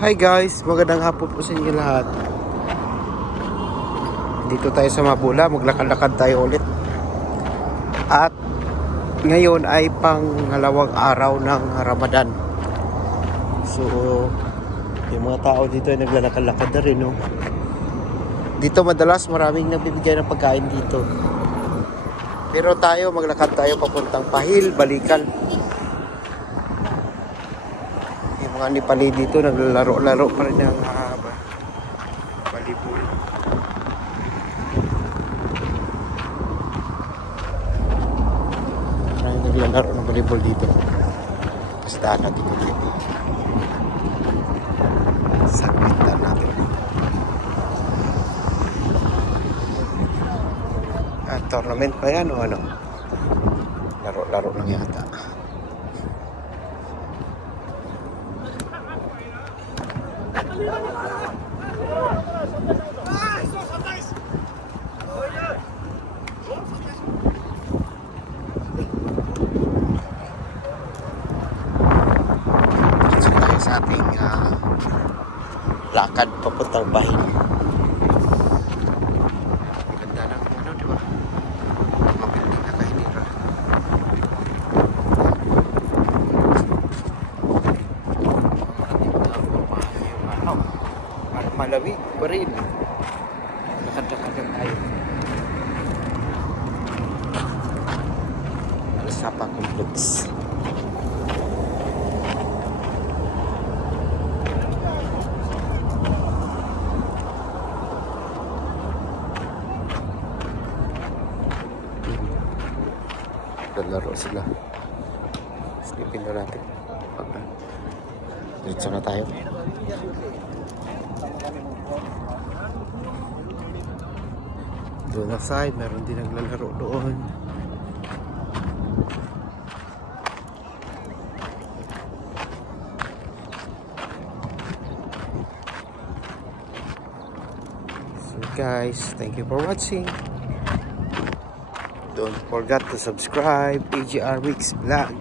Hi guys, magandang hapon po sa inyo lahat. Dito tayo sa Mabula, maglakad-lakad tayo ulit. At ngayon ay panghalawang araw ng Ramadan. So, yung mga tao dito ay naglalakad-lakad na rin, no? Dito madalas maraming nagbibigay ng pagkain dito. Pero tayo, maglakad tayo papuntang Pahil, Balikan. Yung mga Nepali dito naglalaro-laro pa rin ng volleyball. Maraming naglalaro ng volleyball dito. Basta natin ulit. Sabitan natin. Tournament pa yan o ano? Laro-laro lang yata. Sa ating lakad papuntang Pahil. Ganda ng ano, diba? Mabuilding na kahinira. Malamig pa rin. Lakad-lakad lang tayo. Sapa Complex. Laro sila. Slipin na natin. Diretso na tayo. Doon na side, meron din naglalaro doon. So guys, thank you for watching. Don't forget to subscribe, AGR Weeks Vlog.